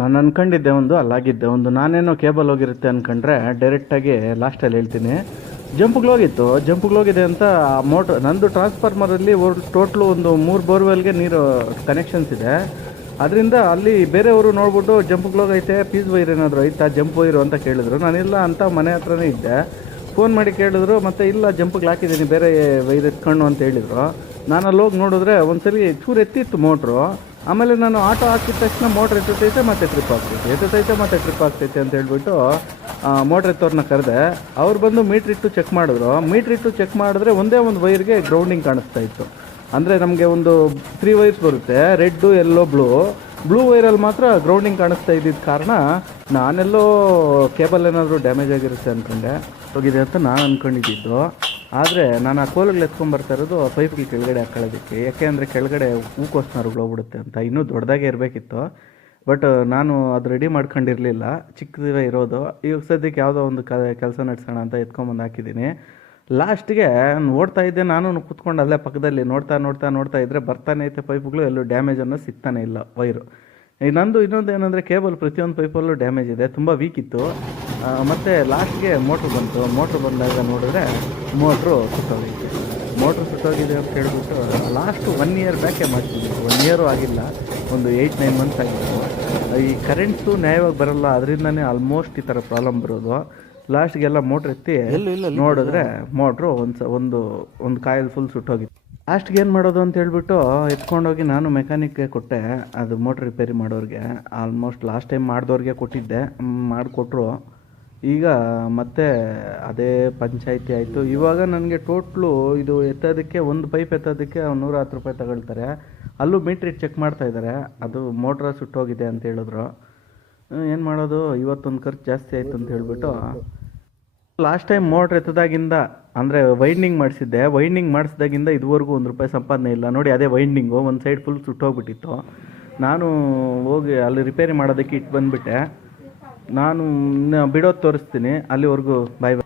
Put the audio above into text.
ನಾನು ಅನ್ಕೊಂಡಿದ್ದೆ ಒಂದು, ಅಲ್ಲಾಗಿದ್ದೆ ಒಂದು. ನಾನೇನೋ ಕೇಬಲ್ ಹೋಗಿರುತ್ತೆ ಅಂದ್ಕೊಂಡ್ರೆ ಡೈರೆಕ್ಟಾಗಿ ಲಾಸ್ಟಲ್ಲಿ ಹೇಳ್ತೀನಿ, ಜಂಪ್ಗಳೋಗಿದೆ ಅಂತ ಮೋಟ್ರ್ ನಂದು ಟ್ರಾನ್ಸ್ಫಾರ್ಮರಲ್ಲಿ ಟೋಟ್ಲು ಒಂದು 3 ಬೋರ್ವೆಲ್ಗೆ ನೀರು ಕನೆಕ್ಷನ್ಸ್ ಇದೆ. ಅದರಿಂದ ಅಲ್ಲಿ ಬೇರೆಯವರು ನೋಡ್ಬಿಟ್ಟು ಜಂಪ್ಗಳೋಗೈತೆ, ಪೀಸ್ ವೈರ್ ಏನಾದರೂ ಐತಾ, ಜಂಪ್ ವೈರು ಅಂತ ಕೇಳಿದ್ರು. ನಾನಿಲ್ಲ ಅಂತ ಮನೆ ಹತ್ರನೇ ಇದ್ದೆ. ಫೋನ್ ಮಾಡಿ ಕೇಳಿದ್ರು, ಮತ್ತು ಇಲ್ಲ ಜಂಪ್ಗೆ ಹಾಕಿದ್ದೀನಿ, ಬೇರೆ ವೈರ್ ಎತ್ಕೊಂಡು ಅಂತ ಹೇಳಿದರು. ನಾನು ಅಲ್ಲಿ ಹೋಗಿ ನೋಡಿದ್ರೆ ಒಂದ್ಸಲಿ ಚೂರು ಎತ್ತಿತ್ತು ಮೋಟ್ರು. ಆಮೇಲೆ ನಾನು ಆಟೋ ಹಾಕಿದ ತಕ್ಷಣ ಮೋಟ್ರ್ ಎತ್ತೈತೆ ಮತ್ತು ಟ್ರಿಪ್ ಆಗ್ತೈತೆ ಅಂತ ಹೇಳ್ಬಿಟ್ಟು ಮೋಟ್ರ್ ಎತ್ತವ್ರನ್ನ ಕರೆದೆ. ಅವ್ರು ಬಂದು ಮೀಟ್ರ್ ಇಟ್ಟು ಚೆಕ್ ಮಾಡಿದ್ರೆ ಒಂದೇ ಒಂದು ವೈರ್ಗೆ ಗ್ರೌಂಡಿಂಗ್ ಕಾಣಿಸ್ತಾ ಇತ್ತು. ಅಂದರೆ ನಮಗೆ ಒಂದು 3 ವೈರ್ಸ್ ಬರುತ್ತೆ, ರೆಡ್ಡು, ಯೆಲ್ಲೋ, ಬ್ಲೂ ವೈರಲ್ಲಿ ಮಾತ್ರ ಗ್ರೌಂಡಿಂಗ್ ಕಾಣಿಸ್ತಾ ಇದ್ದಿದ್ದ ಕಾರಣ ನಾನೆಲ್ಲೋ ಕೇಬಲ್ ಏನಾದರೂ ಡ್ಯಾಮೇಜ್ ಆಗಿರುತ್ತೆ ಅಂದ್ಕೊಂಡೆ, ಹೋಗಿದೆ ಅಂತ ನಾನು ಅಂದ್ಕೊಂಡಿದ್ದು. ಆದರೆ ನಾನು ಆ ಕೋಲುಗಳು ಎತ್ಕೊಂಡ್ಬರ್ತಾ ಇರೋದು ಪೈಪ್ಗೆ ಕೆಳಗಡೆ ಹಾಕೊಳ್ಳೋದಕ್ಕೆ. ಯಾಕೆ ಅಂದರೆ ಕೆಳಗಡೆ ಹೂಕೋಸ್ನಾರುಗಳು ಹೋಗ್ಬಿಡುತ್ತೆ ಅಂತ. ಇನ್ನೂ ದೊಡ್ಡದಾಗೆ ಇರಬೇಕಿತ್ತು, ಬಟ್ ನಾನು ಅದು ರೆಡಿ ಮಾಡ್ಕೊಂಡಿರಲಿಲ್ಲ, ಚಿಕ್ಕದೇ ಇರೋದು. ಈಗ ಸದ್ಯಕ್ಕೆ ಯಾವುದೋ ಒಂದು ಕೆಲಸ ನಡೆಸೋಣ ಅಂತ ಎತ್ಕೊಂಬಂದು ಹಾಕಿದ್ದೀನಿ. ಲಾಸ್ಟಿಗೆ ನೋಡ್ತಾ ಇದ್ದೆ, ನಾನು ಕೂತ್ಕೊಂಡು ಅಲ್ಲೇ ಪಕ್ಕದಲ್ಲಿ ನೋಡ್ತಾ ಇದ್ದರೆ ಬರ್ತಾನೆ ಐತೆ ಪೈಪ್ಗಳು, ಎಲ್ಲೂ ಡ್ಯಾಮೇಜ್ ಅನ್ನೋ ಸಿಗ್ತಾನೆ ಇಲ್ಲ ವೈರು. ನಂದು ಇನ್ನೊಂದು ಏನಂದರೆ ಕೇಬಲ್ ಪ್ರತಿಯೊಂದು ಪೈಪಲ್ಲೂ ಡ್ಯಾಮೇಜ್ ಇದೆ, ತುಂಬ ವೀಕ್ ಇತ್ತು. ಮತ್ತು ಲಾಸ್ಟ್ಗೆ ಮೋಟ್ರ್ ಬಂದಾಗ ನೋಡಿದ್ರೆ ಮೋಟ್ರು ಸುಟ್ಟೋಗಿದೆ ಅಂತ ಹೇಳ್ಬಿಟ್ಟು ಲಾಸ್ಟ್ 1 ಇಯರ್ ಬ್ಯಾಕೆ ಮಾಡ್ತಿದ್ವಿ. 1 ಇಯರು ಆಗಿಲ್ಲ, ಒಂದು 8-9 ಮಂತ್ಸ್ ಆಗಿತ್ತು. ಈ ಕರೆಂಟ್ಸು ನ್ಯಾಯವಾಗಿ ಬರೋಲ್ಲ, ಅದರಿಂದನೇ ಆಲ್ಮೋಸ್ಟ್ ಈ ಥರ ಪ್ರಾಬ್ಲಮ್ ಬರೋದು. ಲಾಸ್ಟ್ಗೆಲ್ಲ ಮೋಟ್ರ್ ಎತ್ತಿ ನೋಡಿದ್ರೆ ಮೋಟ್ರು ಒಂದು ಕಾಯಿಲ್ ಫುಲ್ ಸುಟ್ಟೋಗಿತ್ತು. ಲಾಸ್ಟ್ಗೆ ಏನು ಮಾಡೋದು ಅಂತ ಹೇಳ್ಬಿಟ್ಟು ಎತ್ಕೊಂಡೋಗಿ ನಾನು ಮೆಕ್ಯಾನಿಕ್ಗೆ ಕೊಟ್ಟೆ, ಅದು ಮೋಟ್ರ್ ರಿಪೇರಿ ಮಾಡೋರಿಗೆ. ಆಲ್ಮೋಸ್ಟ್ ಲಾಸ್ಟ್ ಟೈಮ್ ಮಾಡಿದವ್ರಿಗೆ ಕೊಟ್ಟಿದ್ದೆ, ಮಾಡಿಕೊಟ್ರು. ಈಗ ಮತ್ತೆ ಅದೇ ಪಂಚಾಯಿತಿ ಆಯಿತು. ಇವಾಗ ನನಗೆ ಟೋಟ್ಲು ಇದು ಎತ್ತೋದಕ್ಕೆ, ಒಂದು ಪೈಪ್ ಎತ್ತೋದಕ್ಕೆ 110 ರೂಪಾಯಿ ತಗೊಳ್ತಾರೆ. ಅಲ್ಲೂ ಮೀಟ್ರ್ ಇಟ್ಟು ಚೆಕ್ ಮಾಡ್ತಾಯಿದ್ದಾರೆ, ಅದು ಮೋಟ್ರ ಸುಟ್ಟೋಗಿದೆ ಅಂತ ಹೇಳಿದ್ರು. ಏನು ಮಾಡೋದು, ಇವತ್ತೊಂದು ಖರ್ಚು ಜಾಸ್ತಿ ಆಯಿತು ಅಂತ ಹೇಳ್ಬಿಟ್ಟು ಲಾಸ್ಟ್ ಟೈಮ್ ಮೋಟ್ರ್ ಎತ್ತದಾಗಿಂದ, ಅಂದರೆ ವೈಂಡಿಂಗ್ ಮಾಡಿಸಿದಾಗಿಂದ ಇದುವರೆಗೂ 1 ರೂಪಾಯಿ ಸಂಪಾದನೆ ಇಲ್ಲ. ನೋಡಿ, ಅದೇ ವೈಂಡಿಂಗು ಒಂದು ಸೈಡ್ ಫುಲ್ ಸುಟ್ಟೋಗ್ಬಿಟ್ಟಿತ್ತು. ನಾನು ಹೋಗಿ ಅಲ್ಲಿ ರಿಪೇರಿ ಮಾಡೋದಕ್ಕೆ ಇಟ್ಟು ಬಂದುಬಿಟ್ಟೆ. ನಾನು ಬಿಡೋದು ತೋರಿಸ್ತೀನಿ, ಅಲ್ಲಿವರೆಗೂ ಬಾಯ್.